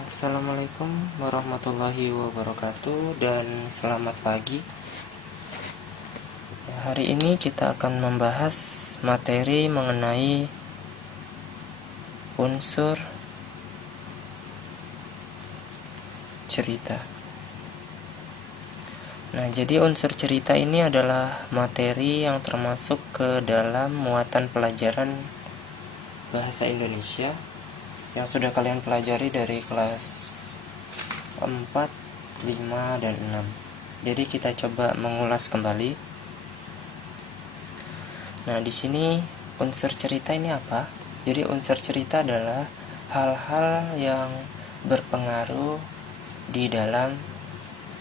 Assalamualaikum warahmatullahi wabarakatuh dan selamat pagi. Hari ini kita akan membahas materi mengenai unsur cerita. Nah, jadi unsur cerita ini adalah materi yang termasuk ke dalam muatan pelajaran bahasa Indonesia yang sudah kalian pelajari dari kelas 4, 5, dan 6. Jadi kita coba mengulas kembali. Nah, di sini unsur cerita ini apa? Jadi unsur cerita adalah hal-hal yang berpengaruh di dalam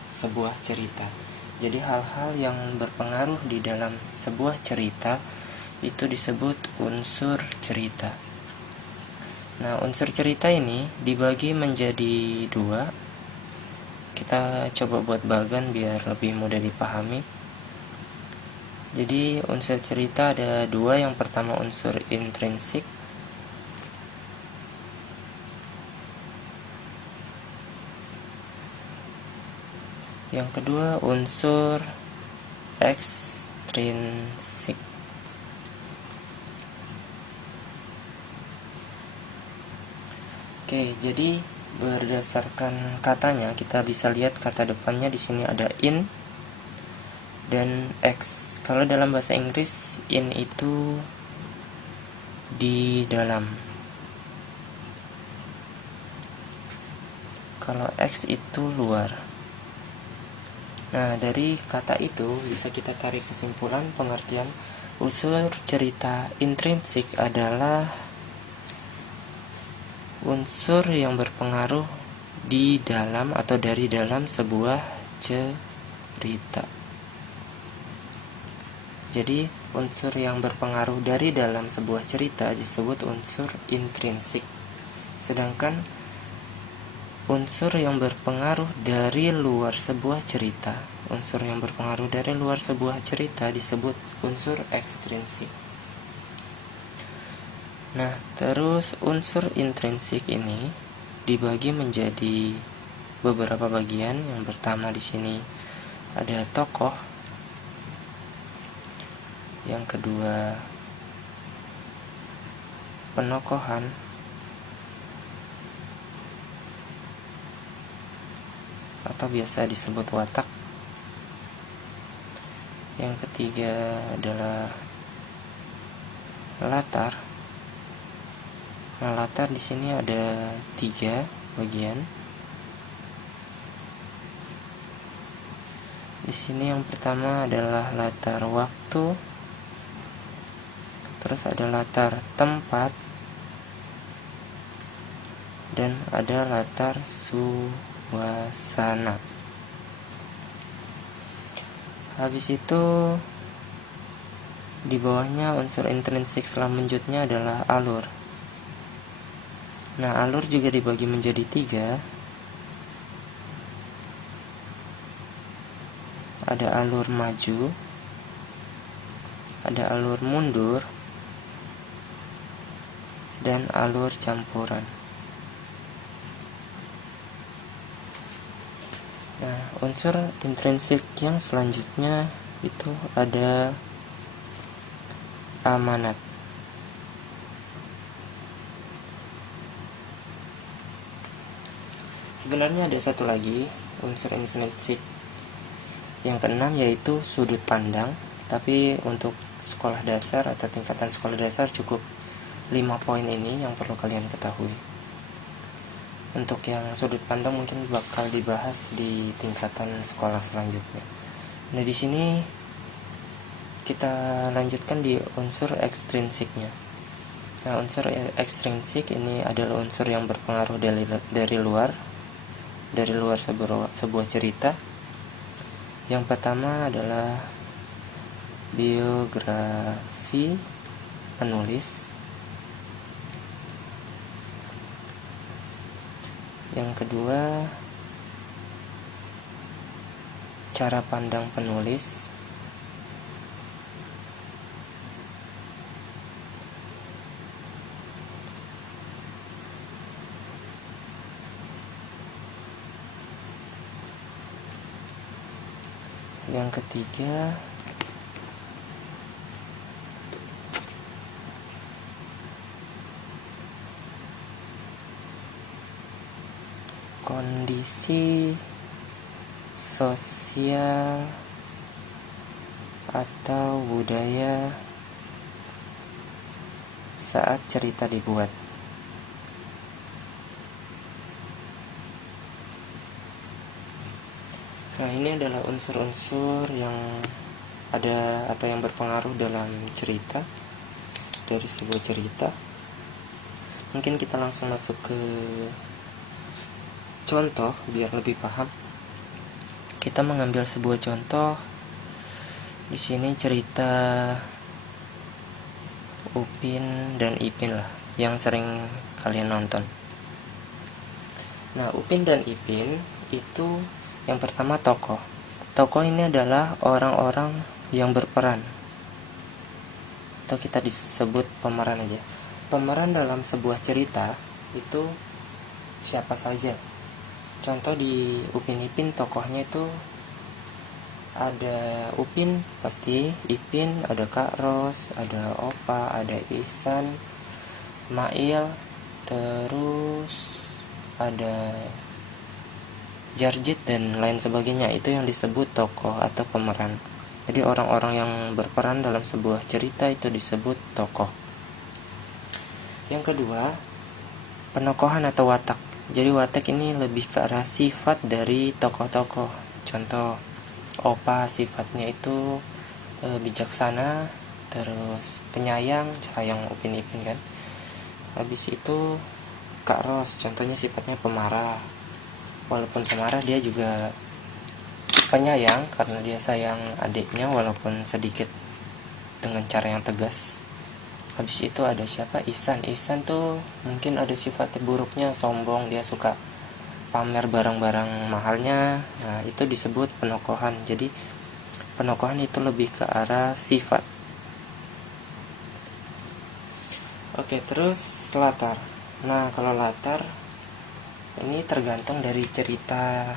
sebuah cerita. Jadi hal-hal yang berpengaruh di dalam sebuah cerita itu disebut unsur cerita. Nah, unsur cerita ini dibagi menjadi dua. Kita coba buat bagan biar lebih mudah dipahami. Jadi unsur cerita ada dua. Yang pertama unsur intrinsik. Yang kedua unsur ekstrinsik. Oke, jadi berdasarkan katanya kita bisa lihat kata depannya di sini ada in dan ex. Kalau dalam bahasa Inggris in itu di dalam. Kalau ex itu luar. Nah, dari kata itu bisa kita tarik kesimpulan pengertian unsur cerita intrinsik adalah unsur yang berpengaruh di dalam atau dari dalam sebuah cerita. Jadi unsur yang berpengaruh dari dalam sebuah cerita disebut unsur intrinsik. Sedangkan unsur yang berpengaruh dari luar sebuah cerita, disebut unsur ekstrinsik. Nah, terus unsur intrinsik ini dibagi menjadi beberapa bagian. Yang pertama di sini ada tokoh. Yang kedua penokohan. Atau biasa disebut watak. Yang ketiga adalah latar. Nah, latar di sini ada 3 bagian. Di sini yang pertama adalah latar waktu, terus ada latar tempat, dan ada latar suasana. Habis itu di bawahnya unsur intrinsik selanjutnya adalah alur. Nah, alur juga dibagi menjadi 3. Ada alur maju, ada alur mundur, dan alur campuran. Nah, unsur intrinsik yang selanjutnya itu ada amanat. Sebenarnya ada satu lagi unsur intrinsik yang keenam, yaitu sudut pandang. Tapi untuk sekolah dasar atau tingkatan sekolah dasar cukup 5 poin ini yang perlu kalian ketahui. Untuk yang sudut pandang mungkin bakal dibahas di tingkatan sekolah selanjutnya. Nah, di sini kita lanjutkan di unsur ekstrinsiknya. Nah, unsur ekstrinsik ini adalah unsur yang berpengaruh dari luar sebuah cerita. Yang pertama adalah biografi penulis. Yang kedua, cara pandang penulis. Yang ketiga, kondisi sosial atau budaya saat cerita dibuat. Nah, ini adalah unsur-unsur yang ada atau yang berpengaruh dalam cerita, dari sebuah cerita. Mungkin kita langsung masuk ke contoh biar lebih paham. Kita mengambil sebuah contoh. Di sini cerita Upin dan Ipin lah, yang sering kalian nonton. Nah, Upin dan Ipin itu yang pertama tokoh. Tokoh ini adalah orang-orang yang berperan, atau kita disebut pemeran aja. Pemeran dalam sebuah cerita itu siapa saja. Contoh di Upin Ipin, tokohnya itu ada Upin pasti, Ipin ada Kak Ros, ada Opa, ada Ihsan, Mail, terus ada Jarjit dan lain sebagainya. Itu yang disebut tokoh atau pemeran. Jadi orang-orang yang berperan dalam sebuah cerita itu disebut tokoh. Yang kedua, penokohan atau watak. Jadi watak ini lebih ke arah sifat dari tokoh-tokoh. Contoh, Opa sifatnya itu bijaksana, terus penyayang, sayang Upin Ipin kan. Habis itu Kak Ros contohnya sifatnya pemarah. Walaupun pemarah, dia juga penyayang karena dia sayang adiknya walaupun sedikit dengan cara yang tegas. Habis itu ada siapa? Ihsan. Ihsan tuh mungkin ada sifat buruknya, sombong, dia suka pamer barang-barang mahalnya. Nah, itu disebut penokohan. Jadi penokohan itu lebih ke arah sifat. Oke, terus latar. Nah, kalau latar ini tergantung dari cerita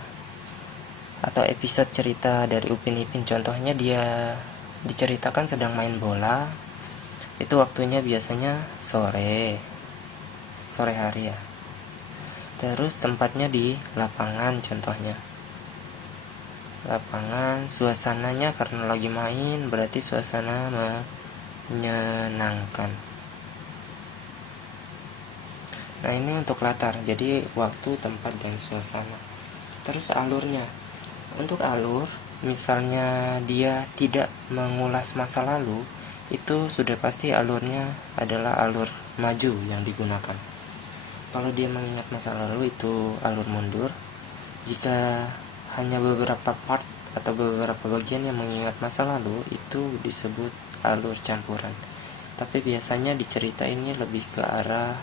atau episode cerita dari Upin Ipin. Contohnya dia diceritakan sedang main bola. Itu waktunya biasanya sore hari ya. Terus tempatnya di lapangan, contohnya lapangan. Suasananya karena lagi main, berarti suasana menyenangkan. Nah, ini untuk latar, jadi waktu, tempat, dan suasana. Terus alurnya. Untuk alur, misalnya dia tidak mengulas masa lalu, itu sudah pasti alurnya adalah alur maju yang digunakan. Kalau dia mengingat masa lalu, itu alur mundur. Jika hanya beberapa part atau beberapa bagian yang mengingat masa lalu, itu disebut alur campuran. Tapi biasanya di cerita ini lebih ke arah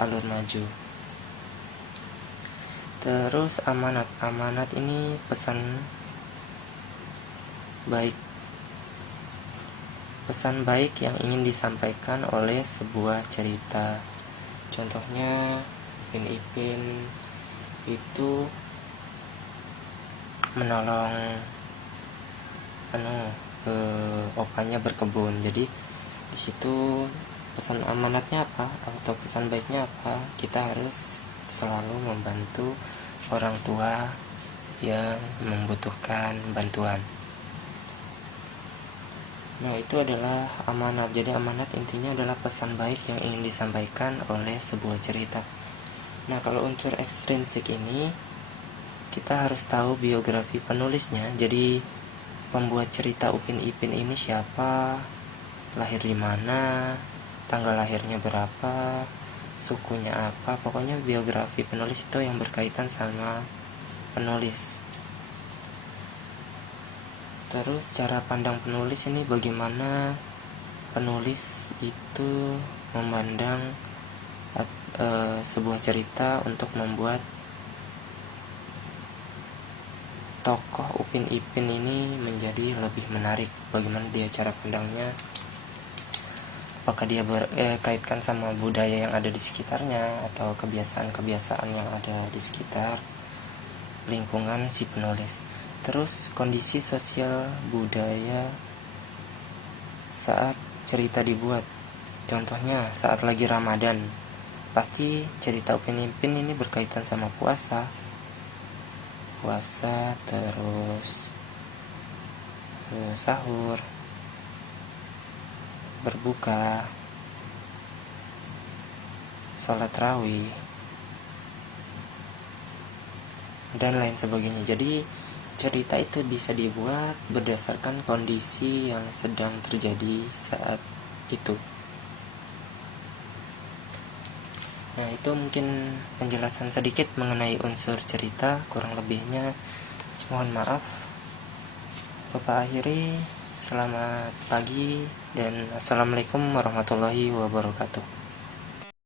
alur maju. Terus amanat. Amanat ini pesan baik. Pesan baik yang ingin disampaikan oleh sebuah cerita. Contohnya Upin Ipin itu menolong opanya berkebun. Jadi di situ pesan amanatnya apa atau pesan baiknya apa? Kita harus selalu membantu orang tua yang membutuhkan bantuan. Nah, itu adalah amanat. Jadi amanat intinya adalah pesan baik yang ingin disampaikan oleh sebuah cerita. Nah, kalau unsur ekstrinsik ini kita harus tahu biografi penulisnya. Jadi pembuat cerita Upin Ipin ini siapa, lahir di mana, tanggal lahirnya berapa, sukunya apa. Pokoknya biografi penulis itu yang berkaitan sama penulis. Terus cara pandang penulis ini bagaimana penulis itu memandang sebuah cerita untuk membuat tokoh Upin Ipin ini menjadi lebih menarik. Bagaimana dia cara pandangnya, apakah dia kaitkan sama budaya yang ada di sekitarnya atau kebiasaan-kebiasaan yang ada di sekitar lingkungan si penulis. Terus kondisi sosial budaya saat cerita dibuat. Contohnya saat lagi Ramadan, pasti cerita Upin Ipin ini berkaitan sama puasa, terus sahur, berbuka, sholat tarawih, dan lain sebagainya. Jadi cerita itu bisa dibuat berdasarkan kondisi yang sedang terjadi saat itu. Nah, itu mungkin penjelasan sedikit mengenai unsur cerita. Kurang lebihnya mohon maaf. Bapak akhiri, selamat pagi dan assalamualaikum warahmatullahi wabarakatuh.